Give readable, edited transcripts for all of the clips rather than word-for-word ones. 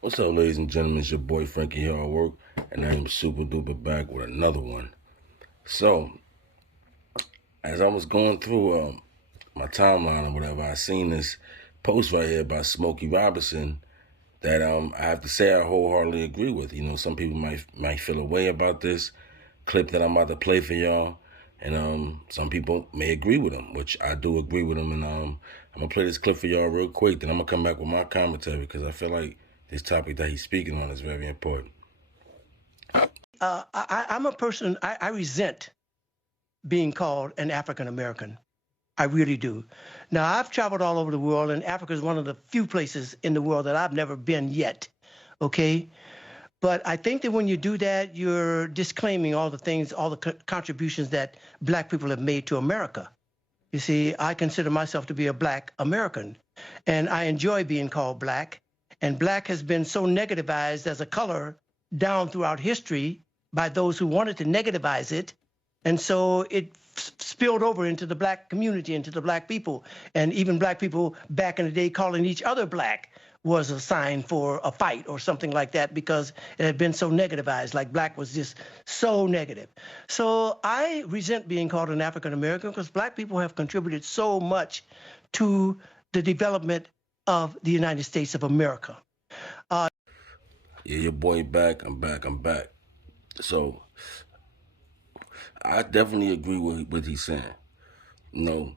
What's up, ladies and gentlemen? It's your boy Frankie here at work, and I am super duper back with another one. So, as I was going through my timeline or whatever, I seen this post right here by Smokey Robinson that I have to say I wholeheartedly agree with. You know, some people might feel a way about this clip that I'm about to play for y'all, and some people may agree with him, which I do agree with him. And I'm gonna play this clip for y'all real quick. Then I'm gonna come back with my commentary because I feel like this topic that he's speaking on is very important. I'm a person, I resent being called an African American. I really do. Now, I've traveled all over the world, and Africa is one of the few places in the world that I've never been yet, okay? But I think that when you do that, you're disclaiming all the things, all the contributions that Black people have made to America. You see, I consider myself to be a Black American, and I enjoy being called Black. And Black has been so negativized as a color down throughout history by those who wanted to negativize it. And so it spilled over into the Black community, into the Black people. And even Black people back in the day calling each other Black was a sign for a fight or something like that, because it had been so negativized, like Black was just so negative. So I resent being called an African American because Black people have contributed so much to the development of the United States of America. Yeah, your boy back. I'm back. So I definitely agree with what he's saying. No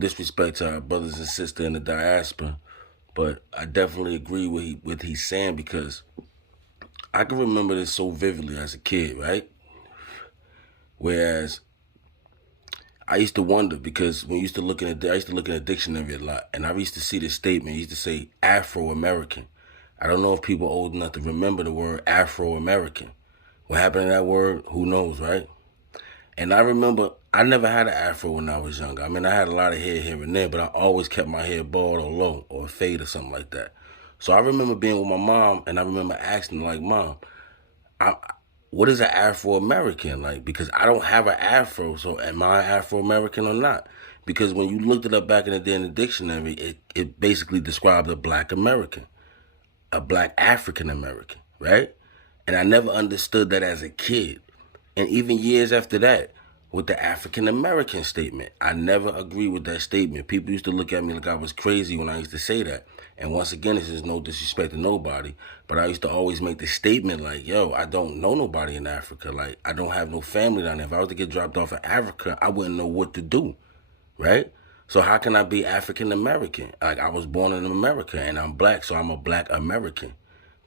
disrespect to our brothers and sisters in the diaspora, but I definitely agree with what he's saying because I can remember this so vividly as a kid, right? Whereas I used to wonder because when I used to look in a dictionary a lot, and I used to see this statement. It used to say Afro-American. I don't know if people are old enough to remember the word Afro-American. What happened to that word? Who knows, right? And I remember I never had an afro when I was younger. I mean, I had a lot of hair here and there, but I always kept my hair bald or low or a fade or something like that. So I remember being with my mom, and I remember asking, like, Mom, I, what is an Afro-American? Like, because I don't have an afro, so am I Afro-American or not? Because when you looked it up back in the day in the dictionary, it basically described a Black American, a Black African American, right? And I never understood that as a kid. And even years after that, with the African American statement, I never agreed with that statement. People used to look at me like I was crazy when I used to say that. And once again, this is no disrespect to nobody, but I used to always make the statement like, yo, I don't know nobody in Africa. Like, I don't have no family down there. If I was to get dropped off in Africa, I wouldn't know what to do, right? So how can I be African American? Like, I was born in America and I'm Black, so I'm a Black American.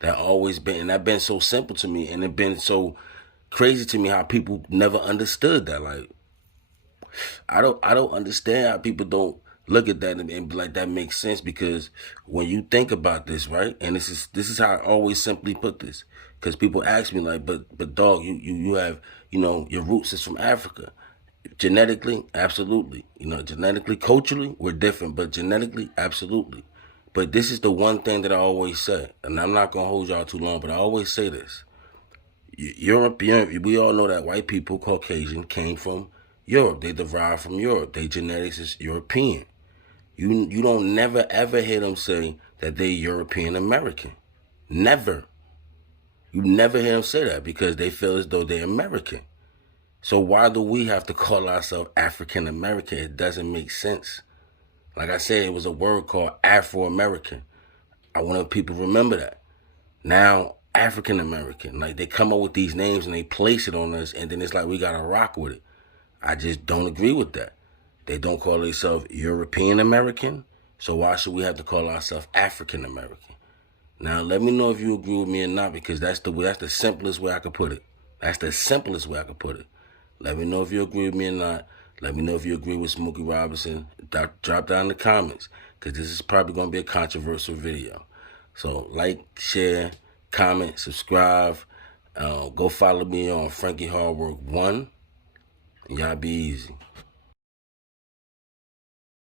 That always been, and that been so simple to me, and it been so crazy to me how people never understood that. Like, I don't understand how people don't look at that and be like, that makes sense, because when you think about this, right? And this is how I always simply put this, because people ask me like, but dog, you have, your roots is from Africa. Genetically, absolutely. Genetically, culturally, we're different, but genetically, absolutely. But this is the one thing that I always say, and I'm not gonna hold y'all too long, but I always say this. European, we all know that white people, Caucasian, came from Europe. They derived from Europe. Their genetics is European. You don't never ever hear them say that they European American. Never. You never hear them say that because they feel as though they're American. So why do we have to call ourselves African American? It doesn't make sense. Like I said, it was a word called Afro-American. I want people to remember that. Now, African American, like, they come up with these names and they place it on us, and then it's like we gotta rock with it. I just don't agree with that. They don't call themselves European American, so why should we have to call ourselves African American? Now, let me know if you agree with me or not, because that's the simplest way I could put it. That's the simplest way I could put it. Let me know if you agree with me or not. Let me know if you agree with Smokey Robinson. Drop down in the comments, because this is probably going to be a controversial video. So like, share, comment, subscribe. Go follow me on Frankiehardwork1. And y'all be easy.